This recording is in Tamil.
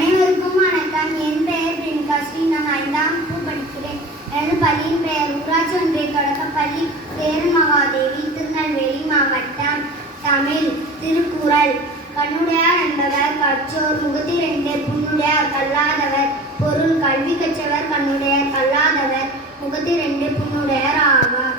அனைவருக்கும் வணக்கம். என் பெயர் பிரின்காஸ்ரீ. நான் 5ஆம் வகுப்பு படிக்கிறேன். எனது பள்ளியின் பெயர் ஊராட்சி ஒன்றிய தொடக்கப்பள்ளி சேரன்மகாதேவி, திருநெல்வேலி மாவட்டம். தமிழ். திருக்குறள். கண்ணுடையார் என்பவர் கற்றோர், முகத்திரண்டு புண்ணுடையார் கல்லாதவர். பொருள். கல்வி கற்றவர் கண்ணுடையார் கல்லாதவர், முகத்திரண்டு புண்ணுடையார் ஆவார்.